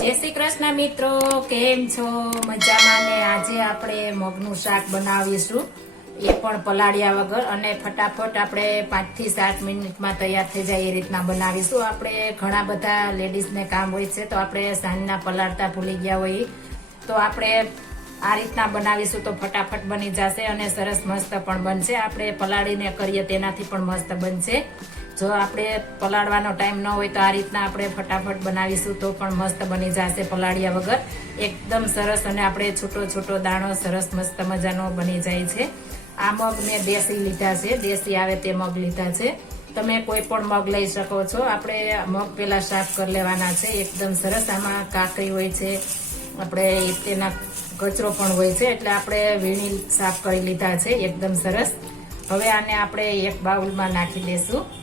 જય શ્રી કૃષ્ણ મિત્રો, કેમ છો? મજામાં ને આજે આપણે મગનું શાક બનાવીશું. એ પણ પલાળ્યા વગર અને ફટાફટ આપણે પાંચથી સાત મિનિટમાં તૈયાર થઈ જાય એ રીતના બનાવીશું. આપણે ઘણા બધા લેડીઝને કામ હોય છે, તો આપણે સાંજના પલાળતા ભૂલી ગયા હોય. તો આપણે આ રીતના બનાવીશું તો ફટાફટ બની જશે અને સરસ મસ્ત પણ બનશે. આપણે પલાળીને કરીએ તેનાથી પણ મસ્ત બનશે. જો આપણે પલાળવાનો ટાઈમ ન હોય તો આ રીતના આપણે ફટાફટ બનાવીશું તો પણ મસ્ત બની જશે પલાળ્યા વગર. એકદમ સરસ અને આપણે છૂટો છૂટો દાણો સરસ મસ્ત મજાનો બની જાય છે. આ મગ મેં દેશી લીધા છે, દેશી આવે તે મગ લીધા છે. તમે કોઈ પણ મગ લઈ શકો છો. આપણે મગ પહેલાં સાફ કરી લેવાના છે. એકદમ સરસ આમાં કાકરી હોય છે. આપણે તેના કચરો પણ હોય છે. એટલે આપણે વીણી સાફ કરી લીધા છે. એકદમ સરસ. હવે આને આપણે એક બાઉલમાં નાખી દેશું.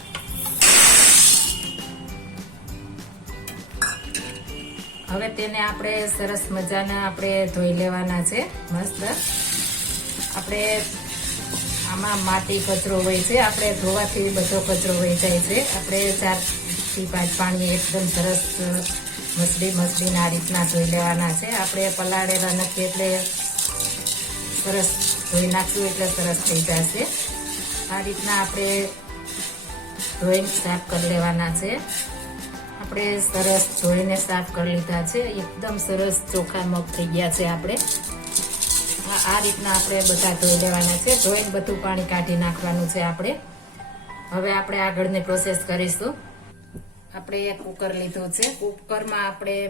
હવે તેને આપણે સરસ મજાના આપણે ધોઈ લેવાના છે, મસ્ત. આપણે આમાં માટી કચરો હોય છે, આપણે ધોવાથી બધો કચરો વહી જાય છે. આપણે ચારથી પાંચ પાણી એકદમ સરસ મસળી મસળીને આ રીતના ધોઈ લેવાના છે. આપણે પલાળેલા નથી એટલે સરસ ધોઈ નાખ્યું એટલે સરસ થઈ જશે. આ રીતના આપણે ધોઈને સાફ કરી લેવાના છે. આપણે સરસ ધોઈને સાફ કરી લીધા છે. એકદમ સરસ ચોખા મગ થઈ ગયા છે આપણે. આ રીતના આપણે બધા ધોઈ લેવાના છે. ધોઈને બધું પાણી કાઢી નાખવાનું છે આપણે. હવે આપણે આગળની પ્રોસેસ કરીશું. આપણે કુકર લીધું છે. કુકરમાં આપણે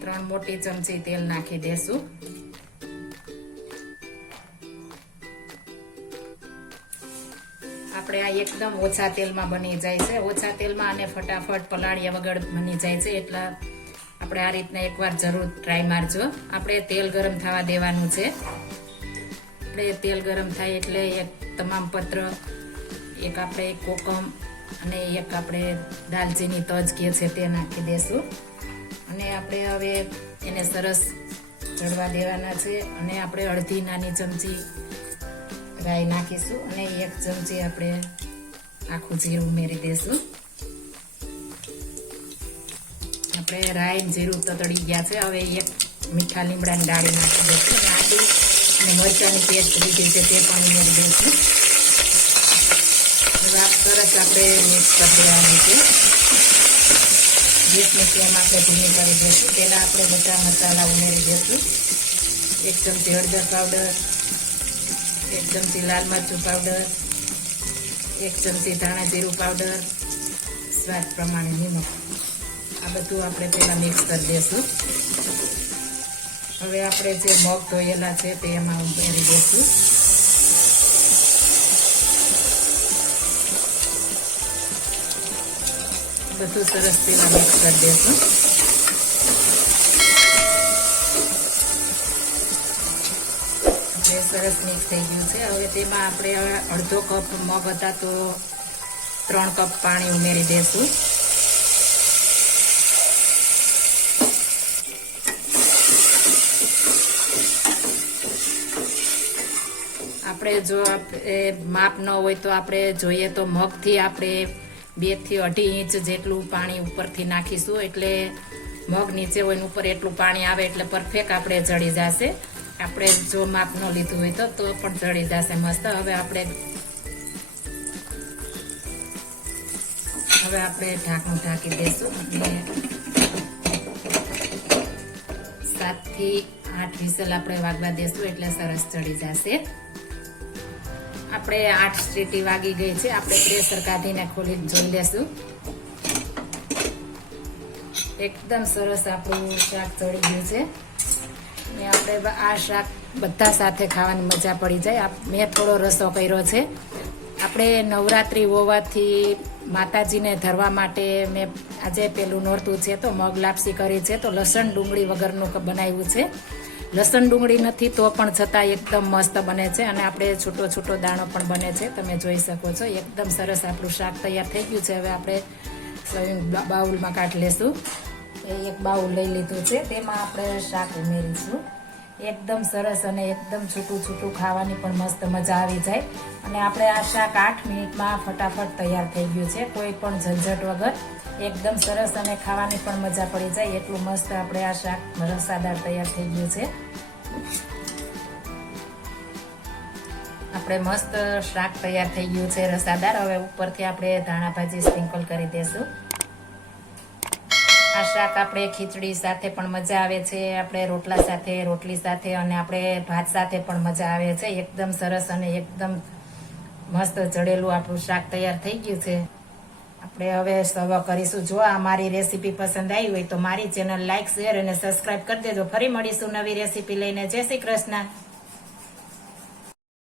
ત્રણ મોટી ચમચી તેલ નાખી દેશું. આપણે આ એકદમ ઓછા તેલમાં બની જાય છે. ઓછા તેલમાં અને ફટાફટ પલાળ્યા વગર બની જાય છે. એટલે આપણે આ રીતના એકવાર જરૂર ટ્રાય મારજો. આપણે તેલ ગરમ થવા દેવાનું છે. આપણે તેલ ગરમ થાય એટલે એક તમામ પત્ર, એક આપણે કોકમ અને એક આપણે દાલચીની તજ કે છે તે નાખી દેશું. અને આપણે હવે એને સરસ ચડવા દેવાના છે. અને આપણે અડધી નાની ચમચી રાઈ નાખીશું અને એક ચમચી આપણે આખું જીરું ઉમેરી દઈશું. આપણે રાઈ જીરું તતડી ગયા છે. હવે એક મીઠા લીમડાની ડાળી નાખી દઈશું. અને અને મરચાની પેસ્ટ લીધી છે તે પણ ઉમેરી દઈશું. સરસ આપણે મિક્સ કરી દેવાની છે ગેસની ફ્લેમ આપણે ધીમી કરી દઈશું. પહેલાં આપણે બધા મસાલા ઉમેરી દઈશું. એક ચમચી હળદર પાવડર એક ચમચી લાલ મરચું પાવડર એક ચમચી ધાણા જીરું પાવડર સ્વાદ પ્રમાણે લીમો આ બધું આપણે પહેલાં મિક્સ કરી દઈશું હવે આપણે જે મગ ધોયેલા છે તે એમાં ઉમેરી દઈશું બધું સરસ પહેલાં મિક્સ કરી દઈશું જે સરસ મિક્સ થઈ ગયું છે. હવે તેમાં આપણે અડધો કપ મગ હતા તો ત્રણ કપ પાણી ઉમેરી દઈશું આપણે જો આપણે માપ ન હોય તો આપણે જોઈએ તો મગથી આપણે બેથી અઢી ઇંચ જેટલું પાણી ઉપરથી નાખીશું. એટલે મગ નીચે હોય ઉપર એટલું પાણી આવે એટલે પરફેક્ટ આપણે જળી જશે. આપણે જો માપ ન લીધું હોય તો તો પણ ચડી જશે મસ્ત. હવે આપણે હવે આપણે ઢાંકણું ઢાંકી દઈશું અને સાતથી આઠ વિસલ આપણે વાગવા દઈશું એટલે સરસ ચડી જશે. આપણે આઠ સ્ટીટી વાગી ગઈ છે. આપણે પ્રેશર કાઢીને ખોલી જોઈ લેશું. એકદમ સરસ આપણું શાક ચડી ગયું છે. ને આપણે આ શાક બધા સાથે ખાવાની મજા પડી જાય. મેં થોડો રસો કર્યો છે. આપણે નવરાત્રિ હોવાથી માતાજીને ધરવા માટે મેં આજે પેલું નોરતું છે તો મગ લાપસી કરી છે તો લસણ ડુંગળી વગરનું બનાવ્યું છે. લસણ ડુંગળી નથી તો પણ છતાં એકદમ મસ્ત બને છે અને આપણે છૂટો છૂટો દાણો પણ બને છે. તમે જોઈ શકો છો. એકદમ સરસ આપણું શાક તૈયાર થઈ ગયું છે. હવે આપણે સર્વિંગ બાઉલમાં કાઢી લેશું. એ એક બાઉલ લઈ લીધું છે. તેમાં આપણે શાક ઉમેરીશું. એકદમ સરસ અને એકદમ છૂટું છૂટું ખાવાની પણ મસ્ત મજા આવી જાય. અને આપણે આ શાક આઠ મિનિટમાં ફટાફટ તૈયાર થઈ ગયું છે. કોઈ પણ ઝંઝટ વગર એકદમ સરસ અને ખાવાની પણ મજા પડી જાય. એટલું મસ્ત આપણે આ શાક રસાદાર તૈયાર થઈ ગયું છે. આપણે મસ્ત શાક તૈયાર થઈ ગયું છે રસાદાર. હવે ઉપરથી આપણે ધાણા ભાજી સ્પ્રિંકલ કરી દેશું. આ શાક આપણે ખીચડી સાથે પણ મજા આવે છે, આપણે રોટલા સાથે, રોટલી સાથે અને આપણે ભાત સાથે પણ મજા આવે છે. એકદમ સરસ અને એકદમ મસ્ત જડેલું આપણું શાક તૈયાર થઈ ગયું છે. આપણે હવે સર્વ કરીશું. જો આ મારી રેસીપી પસંદ આવી હોય તો મારી ચેનલ લાઇક શેર અને સબસ્ક્રાઇબ કરી દેજો. ફરી મળીશું નવી રેસીપી લઈને. જય શ્રી કૃષ્ણ.